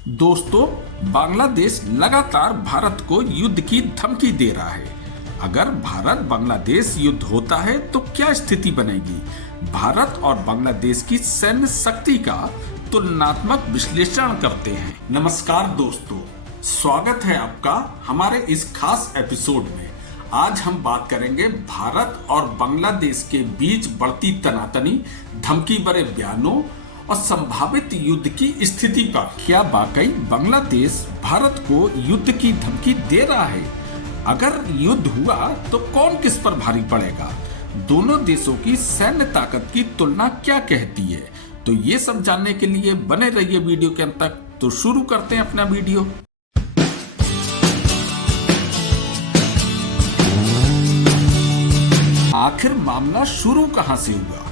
दोस्तों, बांग्लादेश लगातार भारत को युद्ध की धमकी दे रहा है। अगर भारत बांग्लादेश युद्ध होता है तो क्या स्थिति बनेगी? भारत और बांग्लादेश की सैन्य शक्ति का तुलनात्मक विश्लेषण करते हैं। नमस्कार दोस्तों, स्वागत है आपका हमारे इस खास एपिसोड में। आज हम बात करेंगे भारत और बांग्लादेश के बीच बढ़ती तनातनी, धमकी भरे बयानों और संभावित युद्ध की स्थिति पर। क्या वाकई बांग्लादेश भारत को युद्ध की धमकी दे रहा है? अगर युद्ध हुआ तो कौन किस पर भारी पड़ेगा? दोनों देशों की सैन्य ताकत की तुलना क्या कहती है? तो ये सब जानने के लिए बने रहिए वीडियो के अंत तक। तो शुरू करते हैं अपना वीडियो। आखिर मामला शुरू कहां से हुआ?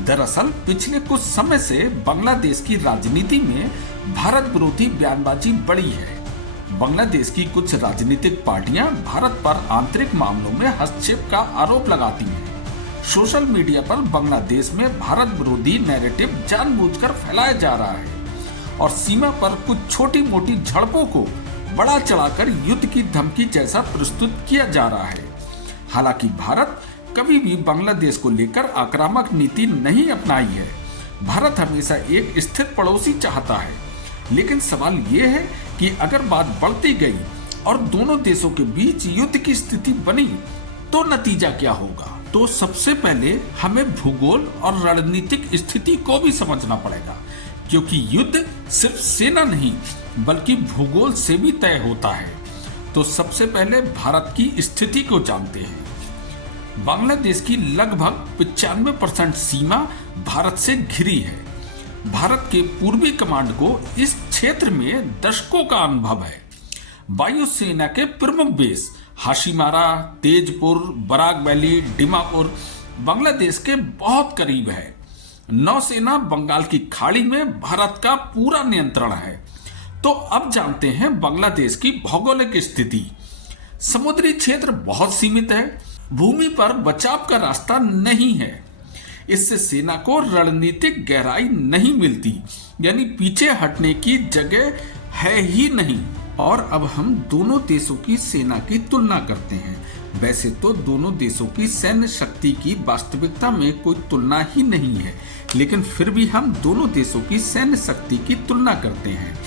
दरअसल पिछले कुछ समय से बांग्लादेश की राजनीति में भारत विरोधी बयानबाजी बढ़ी है। बांग्लादेश की कुछ राजनीतिक पार्टियां भारत पर आंतरिक मामलों में हस्तक्षेप का आरोप लगाती हैं। सोशल मीडिया पर बांग्लादेश में भारत विरोधी नैरेटिव जानबूझकर फैलाया जा रहा है और सीमा पर कुछ छोटी मोटी झड़पों को बड़ा चढ़ाकर युद्ध की धमकी जैसा प्रस्तुत किया जा रहा है। हालांकि भारत कभी भी बांग्लादेश को लेकर आक्रामक नीति नहीं अपनाई है। भारत हमेशा एक स्थिर पड़ोसी चाहता है। लेकिन सवाल ये है कि अगर बात बढ़ती गई और दोनों देशों के बीच युद्ध की स्थिति बनी तो नतीजा क्या होगा? तो सबसे पहले हमें भूगोल और रणनीतिक स्थिति को भी समझना पड़ेगा, क्योंकि युद्ध सिर्फ सेना नहीं बल्कि भूगोल से भी तय होता है। तो सबसे पहले भारत की स्थिति को जानते हैं। बांग्लादेश की लगभग 95% सीमा भारत से घिरी है। भारत के पूर्वी कमांड को इस क्षेत्र में दशकों का अनुभव है। वायुसेना के प्रमुख बेस हाशिमारा, तेजपुर, बराक वैली, दीमापुर बांग्लादेश के बहुत करीब है। नौसेना बंगाल की खाड़ी में भारत का पूरा नियंत्रण है। तो अब जानते हैं बांग्लादेश की भौगोलिक स्थिति। समुद्री क्षेत्र बहुत सीमित है। भूमि पर बचाव का रास्ता नहीं है। इससे सेना को रणनीतिक गहराई नहीं मिलती, यानी पीछे हटने की जगह है ही नहीं। और अब हम दोनों देशों की सेना की तुलना करते हैं। वैसे तो दोनों देशों की सैन्य शक्ति की वास्तविकता में कोई तुलना ही नहीं है, लेकिन फिर भी हम दोनों देशों की सैन्य शक्ति की तुलना करते हैं।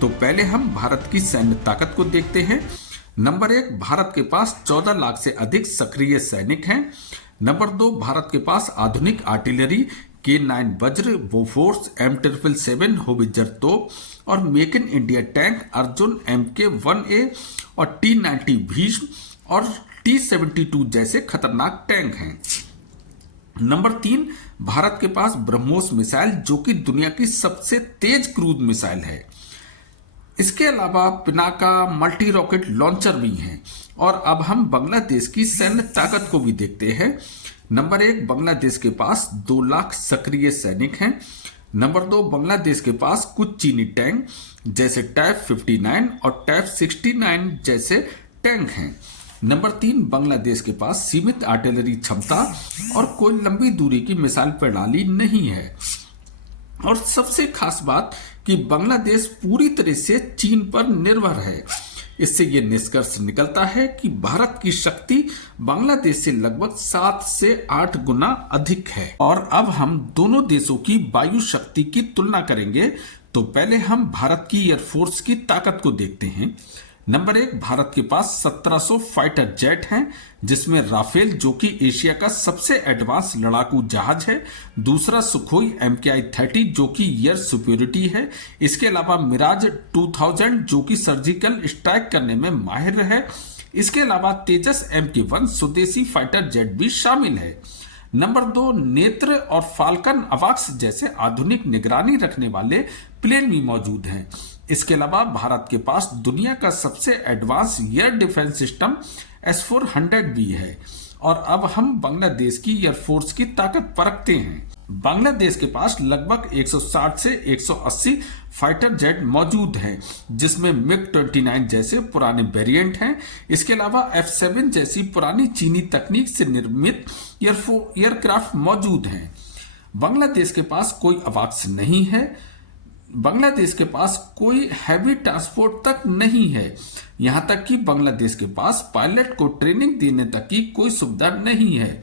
तो पहले हम भारत की सैन्य ताकत को देखते हैं। नंबर 1, भारत के पास 14 लाख से अधिक सक्रिय सैनिक हैं। नंबर 2, भारत के पास आधुनिक आर्टिलरी K9 वज्र, बोफोर्स, M777 होवित्जर तोप और make in India tank Arjun MK1A और T90 भीष्म और T72 जैसे खतरनाक टैंक हैं। नंबर 3, भारत के पास ब्रह्मोस मिसाइल, जो कि दुनिया की सबसे तेज क्रूज मिसाइल है। इसके अलावा पिनाका मल्टी रॉकेट लॉन्चर भी हैं। और अब हम बांग्लादेश की सैन्य ताकत को भी देखते हैं। नंबर 1, बांग्लादेश के पास 2 लाख सक्रिय सैनिक हैं। नंबर 2, बांग्लादेश के पास कुछ चीनी टैंक जैसे टैप 59 और टैप 69 जैसे टैंक हैं। नंबर 3, बांग्लादेश के पास सीमित आर्टिलरी क्षमता और कोई लंबी दूरी की मिसाइल प्रणाली नहीं है। और सबसे खास बात कि बांग्लादेश पूरी तरह से चीन पर निर्भर है। इससे यह निष्कर्ष निकलता है कि भारत की शक्ति बांग्लादेश से लगभग 7 से 8 गुना अधिक है। और अब हम दोनों देशों की वायु शक्ति की तुलना करेंगे। तो पहले हम भारत की एयरफोर्स की ताकत को देखते हैं। नंबर 1, भारत के पास 1700 फाइटर जेट हैं, जिसमें राफेल, जो कि एशिया का सबसे एडवांस लड़ाकू जहाज है। दूसरा सुखोई MKI-30, जो कि एयर सुपीरियरिटी है। इसके अलावा मिराज 2000, जो कि सर्जिकल स्ट्राइक करने में माहिर है। इसके अलावा तेजस MK1 स्वदेशी फाइटर जेट भी शामिल है। नंबर 2, नेत्र और फाल्कन अवाक्स जैसे आधुनिक निगरानी रखने वाले प्लेन भी मौजूद हैं। इसके अलावा भारत के पास दुनिया का सबसे advance air defence system S-400 भी है। और अब हम बांग्लादेश की एयरफोर्स की ताकत परखते हैं। बांग्लादेश के पास लगभग 160 से 180 फाइटर जेट मौजूद हैं, जिसमें MiG-29 जैसे पुराने वेरिएंट हैं। इसके अलावा F-7 जैसी पुरानी चीनी तकनीक से निर्मित एयरक्राफ्ट मौजूद हैं। बांग्लादेश के पास कोई अवाक्स नहीं है। बांग्लादेश के पास कोई हैवी ट्रांसपोर्ट तक नहीं है। यहां तक कि बांग्लादेश के पास पायलट को ट्रेनिंग देने तक की कोई सुविधा नहीं है।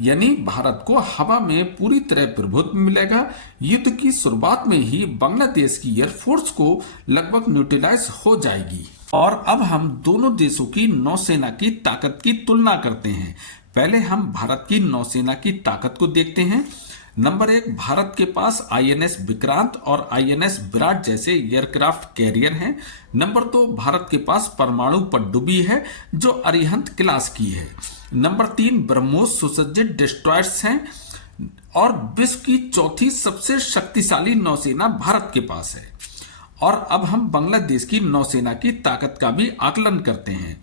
यानी भारत को हवा में पूरी तरह प्रभुत्व मिलेगा। युद्ध की शुरुआत में ही बांग्लादेश की एयरफोर्स को लगभग न्यूट्रलाइज हो जाएगी। और अब हम दोनों देशों की नौसेना की ताकत की तुलना करते हैं। पहले हम भारत की नौसेना की ताकत को देखते हैं। नंबर 1, भारत के पास आईएनएस विक्रांत और आईएनएस विराट जैसे एयरक्राफ्ट कैरियर हैं। नंबर 2, भारत के पास परमाणु पनडुब्बी है जो अरिहंत क्लास की है। नंबर 3, ब्रह्मोस सुसज्जित डिस्ट्रॉयर्स हैं और विश्व की चौथी सबसे शक्तिशाली नौसेना भारत के पास है। और अब हम बांग्लादेश की नौसेना की ताकत का भी आकलन करते हैं।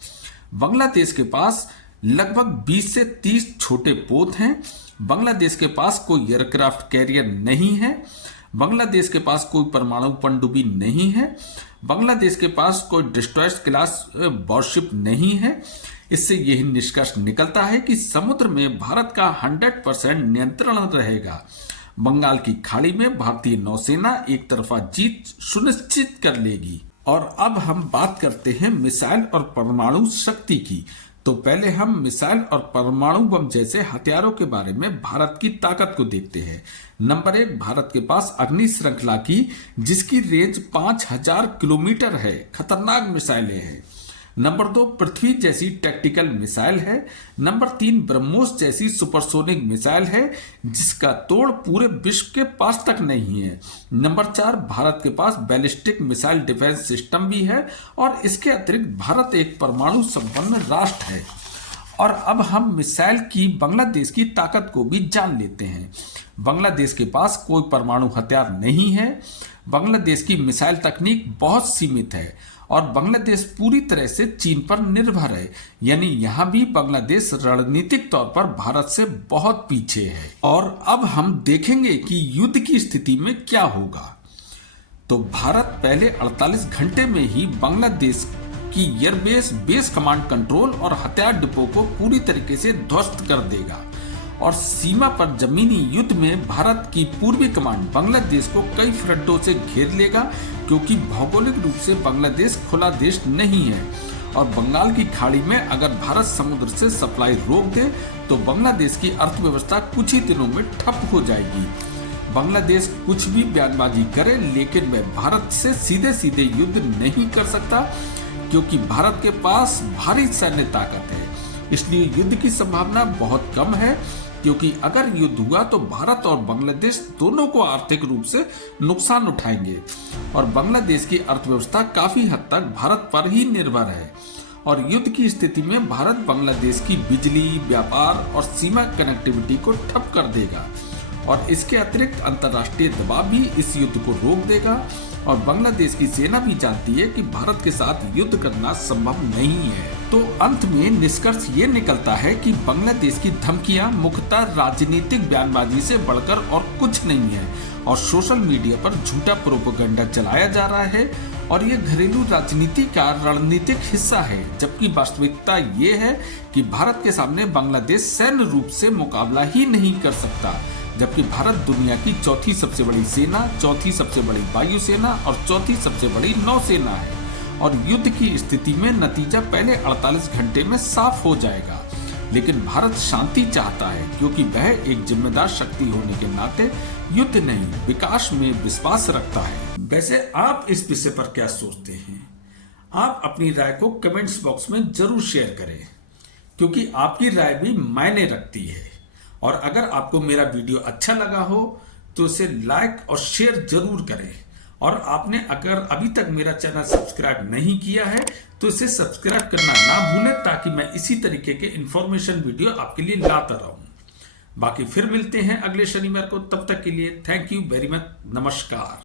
बांग्लादेश के पास लगभग 20 से 30 छोटे पोत हैं। बांग्लादेश के पास कोई एयरक्राफ्ट कैरियर नहीं है। बांग्लादेश के पास कोई परमाणु पनडुब्बी नहीं है। बांग्लादेश के पास कोई डिस्ट्रॉयर्स क्लास वॉरशिप नहीं है। इससे यही निष्कर्ष निकलता है कि समुद्र में भारत का 100% नियंत्रण रहेगा। बंगाल की खाड़ी में भारतीय नौसेना एक तरफा जीत सुनिश्चित कर लेगी। और अब हम बात करते हैं मिसाइल और परमाणु शक्ति की। तो पहले हम मिसाइल और परमाणु बम जैसे हथियारों के बारे में भारत की ताकत को देखते हैं। नंबर 1, भारत के पास अग्नि श्रृंखला की जिसकी रेंज 5000 किलोमीटर है खतरनाक मिसाइलें हैं। नंबर 2, पृथ्वी जैसी टैक्टिकल मिसाइल है। नंबर 3, ब्रह्मोस जैसी सुपरसोनिक मिसाइल है जिसका तोड़ पूरे विश्व के पास तक नहीं है। नंबर 4, भारत के पास बैलिस्टिक मिसाइल डिफेंस सिस्टम भी है और इसके अतिरिक्त भारत एक परमाणु संपन्न राष्ट्र है। और अब हम मिसाइल की बांग्लादेश की ताकत को भी जान लेते हैं। बांग्लादेश के पास कोई परमाणु हथियार नहीं है। बांग्लादेश की मिसाइल तकनीक बहुत सीमित है और बांग्लादेश पूरी तरह से चीन पर निर्भर है। यानी यहां भी बांग्लादेश रणनीतिक तौर पर भारत से बहुत पीछे है। और अब हम देखेंगे कि युद्ध की स्थिति में क्या होगा। तो भारत पहले 48 घंटे में ही बांग्लादेश की एयरबेस, बेस कमांड कंट्रोल और हथियार डिपो को पूरी तरीके से ध्वस्त कर देगा। और सीमा पर जमीनी युद्ध में भारत की पूर्वी कमांड बांग्लादेश को कई फ्रंटों से घेर लेगा, क्योंकि भौगोलिक रूप से बांग्लादेश खुला देश नहीं है। और बंगाल की खाड़ी में अगर भारत समुद्र से सप्लाई रोक दे तो बांग्लादेश की अर्थव्यवस्था कुछ ही दिनों में ठप हो जाएगी। बांग्लादेश कुछ भी बयानबाजी करे लेकिन वह भारत से सीधे सीधे युद्ध नहीं कर सकता, क्योंकि भारत के पास भारी सैन्य ताकत है। इसलिए युद्ध की संभावना बहुत कम है, क्योंकि अगर युद्ध हुआ तो भारत और बांग्लादेश दोनों को आर्थिक रूप से नुकसान उठाएंगे। और बांग्लादेश की अर्थव्यवस्था काफी हद तक भारत पर ही निर्भर है। और युद्ध की स्थिति में भारत बांग्लादेश की बिजली, व्यापार और सीमा कनेक्टिविटी को ठप कर देगा। और इसके अतिरिक्त अंतर्राष्ट्रीय दबाव भी इस युद्ध को रोक देगा। और बांग्लादेश की सेना भी जानती है कि भारत के साथ युद्ध करना संभव नहीं है। तो अंत में निष्कर्ष ये निकलता है कि बांग्लादेश की धमकियां मुख्यतः राजनीतिक बयानबाजी से बढ़कर और कुछ नहीं है और सोशल मीडिया पर झूठा प्रोपेगेंडा चलाया जा रहा है। और ये घरेलू राजनीति का रणनीतिक हिस्सा है, जबकि वास्तविकता ये है कि भारत के सामने बांग्लादेश सैन्य रूप से मुकाबला ही नहीं कर सकता, जबकि भारत दुनिया की चौथी सबसे बड़ी सेना, चौथी सबसे बड़ी वायुसेना और चौथी सबसे बड़ी नौसेना है। और युद्ध की स्थिति में नतीजा पहले 48 घंटे में साफ हो जाएगा। लेकिन भारत शांति चाहता है, क्योंकि वह एक जिम्मेदार शक्ति होने के नाते युद्ध नहीं विकास में विश्वास रखता है। वैसे आप इस विषय पर क्या सोचते हैं? आप अपनी राय को कमेंट्स बॉक्स में जरूर शेयर करें, क्योंकि आपकी राय भी मायने रखती है। और अगर आपको मेरा वीडियो अच्छा लगा हो तो इसे लाइक और शेयर जरूर करें। और आपने अगर अभी तक मेरा चैनल सब्सक्राइब नहीं किया है तो इसे सब्सक्राइब करना ना भूलें, ताकि मैं इसी तरीके के इंफॉर्मेशन वीडियो आपके लिए लाता रहूं। बाकी फिर मिलते हैं अगले शनिवार को। तब तक के लिए थैंक यू वेरी मच। नमस्कार।